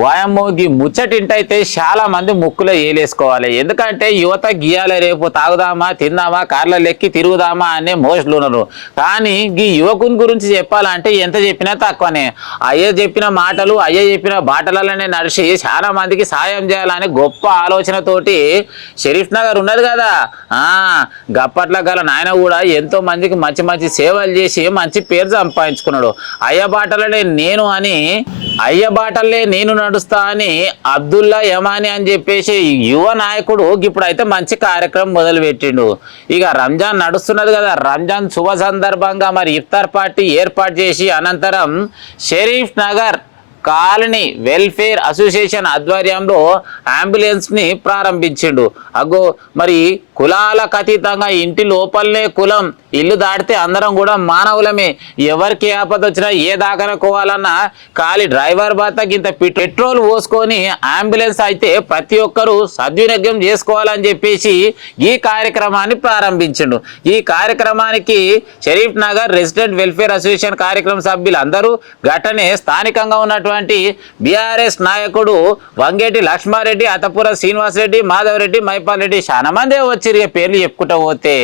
వాయమ్మో గీ ముచ్చటింటైతే చాలా మంది ముక్కులో ఏలేసుకోవాలి. ఎందుకంటే యువత గీయాలి, రేపు తాగుదామా తిందామా కార్లలో ఎక్కి తిరుగుదామా అనే మోస్ట్లు ఉన్నారు. కానీ గీ యువకుని గురించి చెప్పాలంటే ఎంత చెప్పినా తక్కువనే. అయ్యే చెప్పిన మాటలు అయ్యే చెప్పిన బాటలలోనే నడిచి చాలా మందికి సాయం చేయాలనే గొప్ప ఆలోచనతోటి షరీఫ్ నగర్ ఉన్నది కదా, గప్పట్ల గల నాయన కూడా ఎంతో మందికి మంచి మంచి సేవలు చేసి మంచి పేరు సంపాదించుకున్నాడు. అయ్య బాటలే నేను నడుస్తా అని అబ్దుల్లా యమాని అని చెప్పేసి యువ నాయకుడు ఇప్పుడైతే మంచి కార్యక్రమం మొదలు పెట్టిండు. ఇక రంజాన్ నడుస్తున్నది కదా, రంజాన్ శుభ సందర్భంగా మరి ఇఫ్తార్ పార్టీ ఏర్పాటు చేసి అనంతరం Sharif Nagar colony welfare association ఆధ్వర్యంలో అంబులెన్స్ని ప్రారంభించిండు. అగో మరి కులాలకు అతీతంగా ఇంటి లోపలనే కులం, ఇల్లు దాటితే అందరం కూడా మానవులమే. ఎవరికి ఆపద వచ్చినా ఏ దాకా పోవాలన్నా ఖాళీ డ్రైవర్ బాతకి ఇంత పెట్రోల్ పోసుకొని అంబులెన్స్ అయితే ప్రతి ఒక్కరూ సద్వినియోగం చేసుకోవాలని చెప్పేసి ఈ కార్యక్రమాన్ని ప్రారంభించిండు. ఈ కార్యక్రమానికి Sharif Nagar resident welfare association కార్యక్రమ సభ్యులు అందరూ ఘటనే స్థానికంగా ఉన్నటువంటి బీఆర్ఎస్ నాయకుడు వంగేటి లక్ష్మారెడ్డి, అతపుర శ్రీనివాస్ రెడ్డి, మాధవ్ రెడ్డి, మైపాల్ రెడ్డి చాలా మందే వచ్చి పేర్లు చెప్పుకుంటూ పోతే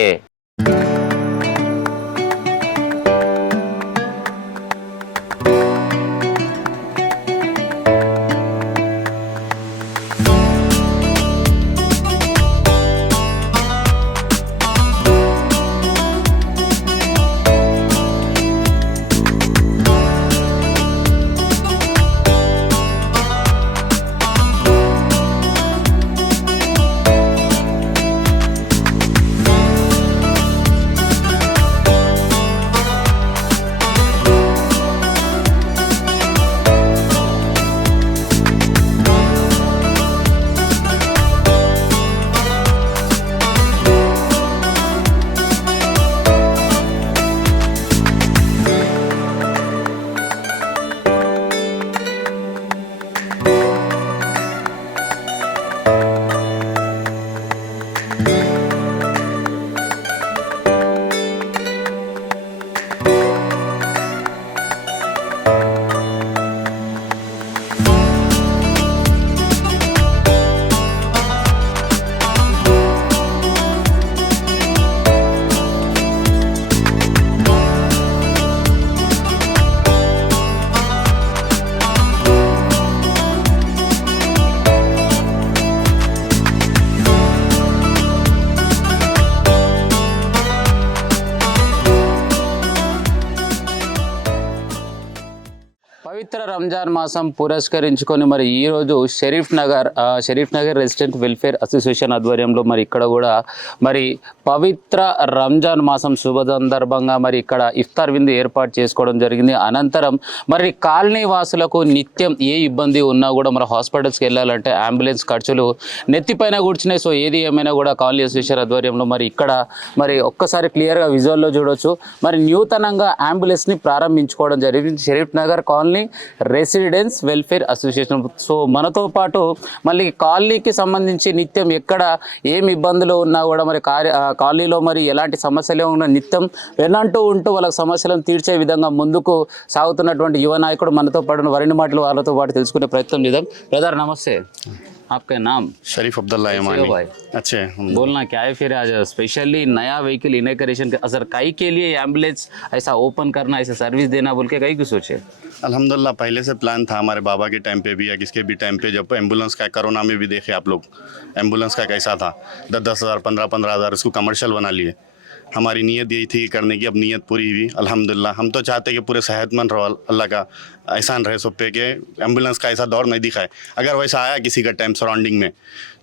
పవిత్ర రంజాన్ మాసం పురస్కరించుకొని మరి ఈరోజు Sharif Nagar resident welfare association ఆధ్వర్యంలో మరి ఇక్కడ కూడా మరి పవిత్ర రంజాన్ మాసం శుభ సందర్భంగా మరి ఇక్కడ ఇఫ్తార్ విందు ఏర్పాటు చేసుకోవడం జరిగింది. అనంతరం మరి కాలనీ వాసులకు నిత్యం ఏ ఇబ్బంది ఉన్నా కూడా మరి హాస్పిటల్స్కి వెళ్ళాలంటే అంబులెన్స్ ఖర్చులు నెత్తిపైన కూర్చున్నాయి. సో ఏది ఏమైనా కూడా కాలనీ అసోసియేషన్ ఆధ్వర్యంలో మరి ఇక్కడ మరి ఒక్కసారి క్లియర్గా విజువల్లో చూడొచ్చు. మరి నూతనంగా అంబులెన్స్ని ప్రారంభించుకోవడం జరిగింది Sharif Nagar colony residence welfare association. So మనతో పాటు మళ్ళీ కాలనీకి సంబంధించి నిత్యం ఎక్కడ ఏమి ఇబ్బందులు ఉన్నా కూడా మరి కాలనీలో మరి ఎలాంటి సమస్యలు ఉన్నా నిత్యం వెనంటూ ఉంటూ వాళ్ళ సమస్యలను తీర్చే విధంగా ముందుకు సాగుతున్నటువంటి యువ నాయకుడు మనతో పాటు వరిని మాటలు వాళ్ళతో పాటు తెలుసుకునే ప్రయత్నం చేద్దాం. బ్రదర్ నమస్తే, आपका नाम? शरीफ अब्दुल्ला यमानी। अच्छे बोलना क्या है फिर आज स्पेशली नया व्हीकल इनॉग्रेशन का असर कई के लिए एम्बुलेंस ऐसा ओपन करना, ऐसा सर्विस देना बोल के कई कुछ सोचे? अल्हम्दुलिल्लाह पहले से प्लान था हमारे बाबा के टाइम पे भी या किसके भी टाइम पे, जब एम्बुलेंस का कोरोना में भी देखे आप लोग एम्बुलेंस का कैसा था, 10-10 हज़ार 15-15 हज़ार इसको कमर्शियल बना लिए। हमारी नीयत यही थी करने की, अब नीयत पूरी हुई अल्हम्दुलिल्लाह। हम तो चाहते कि पूरे सेहतमंद रहो, अल्लाह का एहसान रहे सब पे कि एम्बुलेंस का ऐसा दौर नहीं दिखाए। अगर वैसा आया किसी का टाइम सराउंडिंग में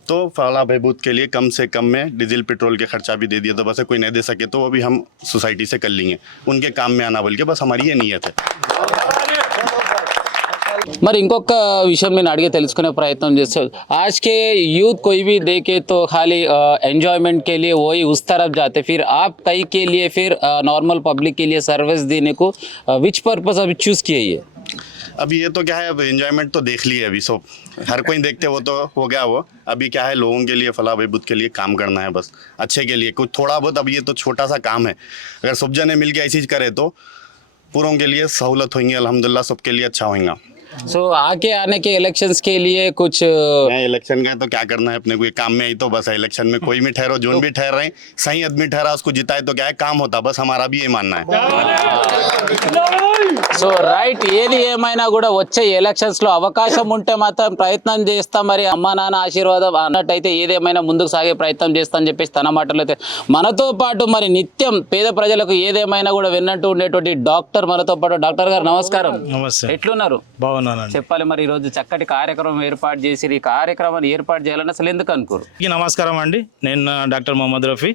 तो फला बहबूद के लिए कम से कम में डीजल पेट्रोल के खर्चा भी दे दिया तो बस कोई नहीं दे सके तो वो भी हम सोसाइटी से कर लेंगे, उनके काम में आना बोल के, बस हमारी ये नीयत है। మరి ఇంకొక విషయం నేను అడిగే తెలుసుకునే ప్రయత్నం చేస్తాను. आज के यूथ कोई भी देखे तो खाली एंजॉयमेंट के लिए वही उस तरफ जाते, फिर आप कई के लिए फिर नॉर्मल पब्लिक के लिए सर्विस देने को विच पर्पस अभी चूज़ किए ये? अभी ये तो क्या है, अब एंजॉयमेंट तो देख लिए अभी सब, हर कोई देखते वो तो हो गया वो। अभी क्या है, लोगों के लिए फलाह बहबूद के लिए काम करना है, बस अच्छे के लिए कुछ थोड़ा बहुत। अब ये तो छोटा सा काम है, अगर सब जने मिल के ऐसी करे तो पूरों के लिए सहूलत होंगी अल्हम्दुलिल्लाह, सबके लिए अच्छा होगा। सो आके आने के इलेक्शंस के लिए कुछ नया इलेक्शन का है तो क्या करना है अपने को, ये काम में आई तो बस है। इलेक्शन में कोई भी ठहरो, जोन भी ठहर रहे, सही आदमी ठहरा उसको जिताए तो क्या है, काम होता। बस हमारा भी ये मानना है। సో రైట్, ఏది ఏమైనా కూడా వచ్చే ఎలక్షన్స్ లో అవకాశం ఉంటే మాత్రం ప్రయత్నం చేస్తా, మరి అమ్మా నాన్న ఆశీర్వాదం అన్నట్టయితే ఏదేమైనా ముందుకు సాగే ప్రయత్నం చేస్తా అని చెప్పేసి తన మాటలు అయితే మనతో పాటు మరి నిత్యం పేద ప్రజలకు ఏదేమైనా కూడా విన్నట్టు ఉండేటువంటి డాక్టర్ మనతో పాటు. డాక్టర్ గారు నమస్కారం. నమస్తే. ఎట్లున్నారు? బాగున్నానండి. చెప్పాలి, మరి ఈరోజు చక్కటి కార్యక్రమం ఏర్పాటు చేసి ఈ కార్యక్రమాన్ని ఏర్పాటు చేయాలని అసలు ఎందుకు అనుకోరు? నమస్కారం అండి, నేను doctor Mohammed Rafi,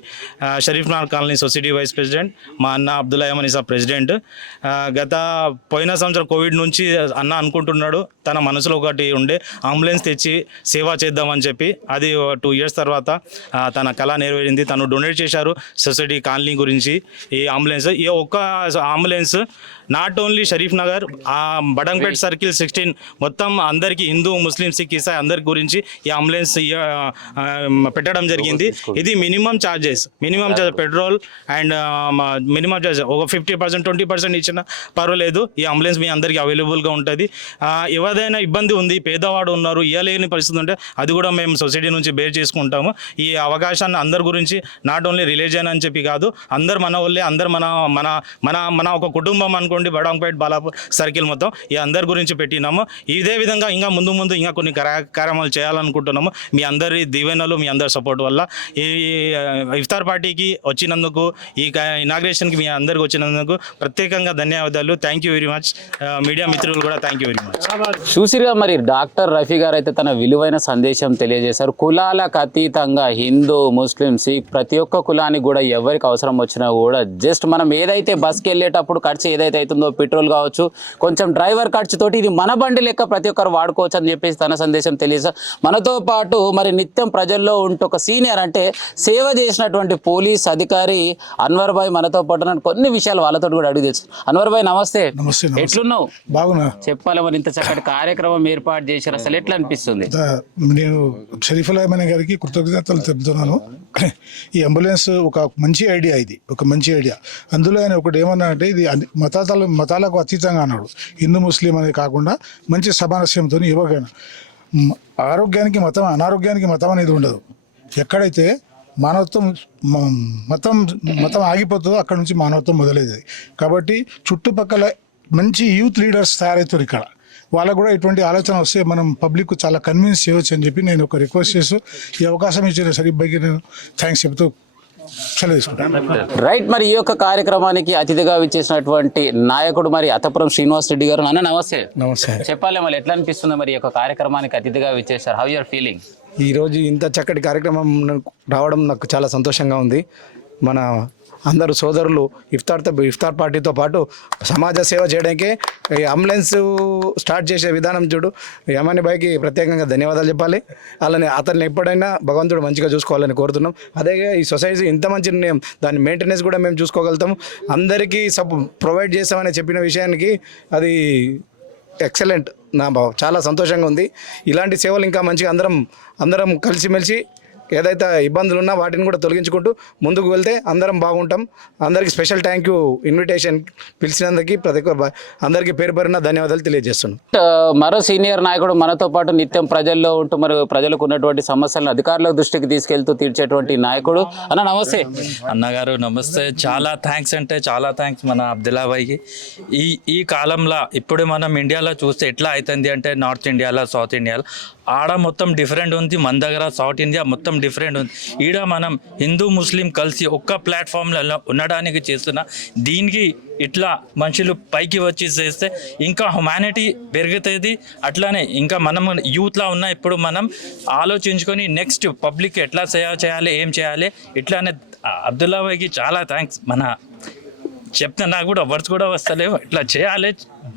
Sharif Nagar colony society vice president. మా అన్న అబ్దుల్లా యమన్ ఇసా ప్రెసిడెంట్. గత పోయిన సంవత్సరం కోవిడ్ నుంచి అన్న అనుకుంటున్నాడు, తన మనసులో ఒకటి ఉండే అంబులెన్స్ తెచ్చి సేవ చేద్దామని చెప్పి. అది 2 years తర్వాత తన కళ నెరవేరింది. తను డొనేట్ చేశారు సొసైటీ కాలనీ గురించి ఈ అంబులెన్స్. ఈ ఒక్క ambulance not only Sharif Nagar, Badangpet circle 16 మొత్తం అందరికీ, హిందూ ముస్లిం సిక్ ఇసాయి అందరి గురించి ఈ అంబులెన్స్ పెట్టడం జరిగింది. ఇది minimum charges petrol and minimum charges ఒక 50% 20% ఇచ్చినా పర్వాలేదు. ఈ అంబులెన్స్ మీ అందరికీ అవైలబుల్గా ఉంటుంది. ఎవరైనా ఇబ్బంది ఉంది, పేదవాడు ఉన్నారు, ఇవ్వలేని పరిస్థితి ఉంటే అది కూడా మేము సొసైటీ నుంచి బేర్ చేసుకుంటాము. ఈ అవకాశాన్ని అందరి గురించి, నాట్ ఓన్లీ రిలీజియన్ అని చెప్పి కాదు, అందరు మన వాళ్ళే, అందరు మన మన మన మన ఒక కుటుంబం అనుకోండి. బడంగ్పేట్ బాలాపూర్ సర్కిల్ మొత్తం ఈ అందరి గురించి పెట్టినాము. ఇదే విధంగా ఇంకా ముందు ఇంకా కొన్ని కార్యక్రమాలు చేయాలనుకుంటున్నాము. మీ అందరి దీవెనలు, మీ అందరి సపోర్ట్ వల్ల ఈ ఇఫ్తార్ పార్టీకి వచ్చినందుకు, ఈ ఇనాగ్రేషన్కి మీ అందరికి వచ్చినందుకు ప్రత్యేకంగా ధన్యవాదాలు. Thank you very much. Media మిత్రులు కూడా థ్యాంక్ యూ వెరీ మచ్. చూసిరుగా, మరి డాక్టర్ రఫీ గారు అయితే తన విలువైన సందేశం తెలియజేశారు. కులాలకు అతీతంగా హిందూ ముస్లిం సిక్ ప్రతి ఒక్క కులానికి కూడా ఎవరికి అవసరం వచ్చినా కూడా జస్ట్ మనం ఏదైతే బస్కి వెళ్ళేటప్పుడు ఖర్చు ఏదైతే అవుతుందో, పెట్రోల్ కావచ్చు, కొంచెం డ్రైవర్ ఖర్చుతోటి ఇది మన బండి లెక్క ప్రతి ఒక్కరు వాడుకోవచ్చు అని చెప్పేసి తన సందేశం తెలియజేశారు. మనతో పాటు మరి నిత్యం ప్రజల్లో ఉంటూ ఒక సీనియర్ అంటే సేవ చేసినటువంటి పోలీస్ అధికారి అన్వర్ భాయ్ మనతో పాటు కొన్ని విషయాలు వాళ్ళతో కూడా అడిగి తెలుసు. అన్వర్ భాయ్ నమస్తే. నమస్తే. ఎట్లున్నావు? బాగున్నా. చెప్పాలి, మరి ఇంత చక్కటి కార్యక్రమం ఏర్పాటు చేశారు, అసలు ఎట్లా అనిపిస్తుంది? నేను షరీఫుల్ అహ్మద్ గారికి కృతజ్ఞతలు చెప్తున్నాను. ఈ అంబులెన్స్ ఒక మంచి ఐడియా, ఇది ఒక మంచి ఐడియా. అందులో ఆయన ఒకటి ఏమన్నా అంటే ఇది మతాలకు అతీతంగా అన్నాడు. హిందూ ముస్లిం అనేది కాకుండా మంచి సమానస్యంతో ఎవరికైనా ఆరోగ్యానికి మతం, అనారోగ్యానికి మతం అనేది ఉండదు. ఎక్కడైతే మానవత్వం మతం ఆగిపోతుందో అక్కడ నుంచి మానవత్వం మొదలయ్యేది. కాబట్టి చుట్టుపక్కల మంచి యూత్ లీడర్స్ తయారవుతారు. ఇక్కడ వాళ్ళకు కూడా ఇటువంటి ఆలోచన వస్తే మనం పబ్లిక్ చాలా కన్విన్స్ చేయవచ్చు అని చెప్పి నేను ఒక రిక్వెస్ట్ చేస్తూ ఈ అవకాశం ఇచ్చిన షరీఫ్ భాయ్కి నేను థ్యాంక్స్ చెబుతూ సెలవు తీసుకుంటాను. రైట్, మరి ఈ యొక్క కార్యక్రమానికి అతిథిగా విచ్చేసినటువంటి నాయకుడు మరి అతపురం శ్రీనివాస్ రెడ్డి గారు. అన్న నమస్తే. నమస్తే. చెప్పాలి, మరి ఎట్లా అనిపిస్తుంది మరి ఈ యొక్క కార్యక్రమానికి అతిథిగా విచ్చేసారు? How you're feeling? ఈరోజు ఇంత చక్కటి కార్యక్రమం రావడం నాకు చాలా సంతోషంగా ఉంది. మన అందరూ సోదరులు ఇఫ్తార్ పార్టీతో పాటు సమాజ సేవ చేయడానికే ఈ అంబులెన్స్ స్టార్ట్ చేసే విధానం చూడు. యమాని భాయ్కి ప్రత్యేకంగా ధన్యవాదాలు చెప్పాలి. అతన్ని ఎప్పుడైనా భగవంతుడు మంచిగా చూసుకోవాలని కోరుతున్నాం. అదే ఈ సొసైటీ ఇంత మంచి నిర్ణయం, దాని మెయింటెనెన్స్ కూడా మేము చూసుకోగలుగుతాము. అందరికీ ప్రొవైడ్ చేస్తామని చెప్పిన విషయానికి అది ఎక్సలెంట్. చాలా సంతోషంగా ఉంది. ఇలాంటి సేవలు ఇంకా మంచిగా అందరం కలిసిమెలిసి ఏదైతే ఇబ్బందులు ఉన్నా వాటిని కూడా తొలగించుకుంటూ ముందుకు వెళ్తే అందరం బాగుంటాం. అందరికీ స్పెషల్ థ్యాంక్ యూ ఇన్విటేషన్ పిలిచినందుకు ప్రతి ఒక్క అందరికీ పేరు పేరున ధన్యవాదాలు తెలియజేస్తున్నాం. మరో సీనియర్ నాయకుడు మనతో పాటు నిత్యం ప్రజల్లో ఉంటూ మరి ప్రజలకు ఉన్నటువంటి సమస్యలను అధికారుల దృష్టికి తీసుకెళ్తూ తీర్చేటువంటి నాయకుడు. అన్న నమస్తే. అన్నగారు నమస్తే. చాలా థ్యాంక్స్ అంటే చాలా థ్యాంక్స్ మన అబ్దుల్లా భాయ్కి. ఈ కాలంలో ఇప్పుడు మనం ఇండియాలో చూస్తే ఎట్లా అవుతుంది అంటే నార్త్ ఇండియాలో, సౌత్ ఇండియాలో ఆడ మొత్తం డిఫరెంట్ ఉంది, మన దగ్గర సౌత్ ఇండియా మొత్తం డిఫరెంట్ ఉంది. ఈడ మనం హిందూ ముస్లిం కలిసి ఒక్క ప్లాట్ఫామ్లలో ఉండడానికి చేస్తున్న దీనికి ఇట్లా మనుషులు పైకి వచ్చి చేస్తే ఇంకా హ్యుమానిటీ పెరుగుతుంది. అట్లానే ఇంకా మనం యూత్లో ఉన్న ఇప్పుడు మనం ఆలోచించుకొని నెక్స్ట్ పబ్లిక్ ఎట్లా సేవ చేయాలి, ఏం చేయాలి, ఇట్లానే అబ్దుల్లా భాయ్కి చాలా థ్యాంక్స్. మన చెప్తే నాకు కూడా వర్డ్స్ కూడా వస్తలేవు. ఇట్లా చేయాలి,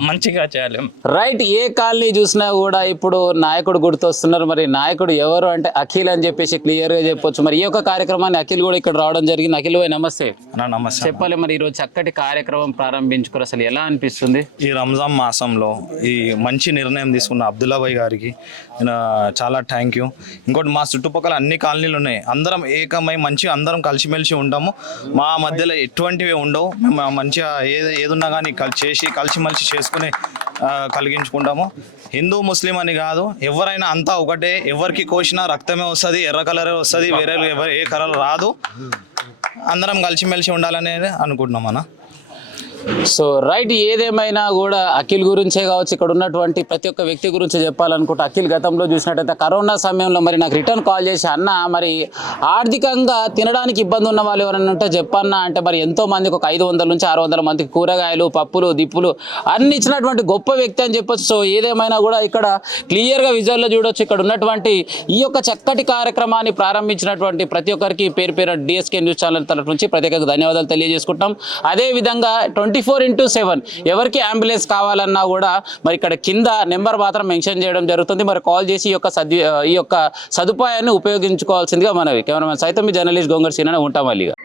మంచిగా చేయాలి. రైట్, ఏ కాలనీ చూసినా కూడా ఇప్పుడు నాయకుడు గుర్తొస్తున్నారు. మరి నాయకుడు ఎవరు అంటే అఖిల్ అని చెప్పేసి క్లియర్గా చెప్పొచ్చు. మరి ఈ యొక్క కార్యక్రమాన్ని అఖిల్ కూడా ఇక్కడ రావడం జరిగింది. అఖిల్ భాయ్ నమస్తే. నమస్తే. చెప్పాలి, మరి ఈరోజు చక్కటి కార్యక్రమం ప్రారంభించుకోరు, అసలు ఎలా అనిపిస్తుంది? ఈ రంజాన్ మాసంలో ఈ మంచి నిర్ణయం తీసుకున్న అబ్దుల్లా భాయ్ గారికి చాలా థ్యాంక్ యూ. ఇంకోటి మా చుట్టుపక్కల అన్ని కాలనీలు ఉన్నాయి, అందరం ఏకమై మంచిగా అందరం కలిసిమెలిసి ఉంటాము. మా మధ్యలో ఎటువంటివి ఉండవు. మేము మంచిగా ఏదున్నా కానీ కలిసిమెలిసి చేసుకునే కలిగించుకుంటాము. హిందూ ముస్లిం అని కాదు, ఎవరైనా అంతా ఒకటే. ఎవరికి కోసినా రక్తమే వస్తుంది, ఎర్ర కలరే వస్తుంది, వేరే ఏ కలర్ రాదు. అందరం కలిసిమెలిసి ఉండాలనేది అనుకుంటున్నాం అన్న. సో రైట్, ఏదేమైనా కూడా అఖిల్ గురించే కావచ్చు, ఇక్కడ ఉన్నటువంటి ప్రతి ఒక్క వ్యక్తి గురించి చెప్పాలనుకుంటే, అఖిల్ గతంలో చూసినట్టయితే కరోనా సమయంలో మరి నాకు రిటర్న్ కాల్ చేసి అన్న మరి ఆర్థికంగా తినడానికి ఇబ్బంది ఉన్న వాళ్ళు ఎవరైనా ఉంటే చెప్పన్నా అంటే మరి ఎంతో మందికి ఒక 500 నుంచి 600 మందికి కూరగాయలు, పప్పులు, దిప్పులు అన్ని ఇచ్చినటువంటి గొప్ప వ్యక్తి అని చెప్పొచ్చు. సో ఏదేమైనా కూడా ఇక్కడ క్లియర్గా విజువల్లో చూడొచ్చు, ఇక్కడ ఉన్నటువంటి ఈ యొక్క చక్కటి కార్యక్రమాన్ని ప్రారంభించినటువంటి ప్రతి ఒక్కరికి పేరు పేరు డిఎస్కే న్యూస్ ఛానల్ తరఫు నుంచి ప్రత్యేకంగా ధన్యవాదాలు తెలియజేసుకుంటాం. అదేవిధంగా 24/7 ఎవరికి అంబులెన్స్ కావాలన్నా కూడా మరి ఇక్కడ కింద నెంబర్ మాత్రం మెన్షన్ చేయడం జరుగుతుంది. మరి కాల్ చేసి ఈ యొక్క సదుపాయాన్ని ఉపయోగించుకోవాల్సిందిగా మనవి. కెమెరామెన్ సైతం మీ జర్నలిస్ట్ గోంగర్ సీననే ఉంటాం మళ్ళీగా.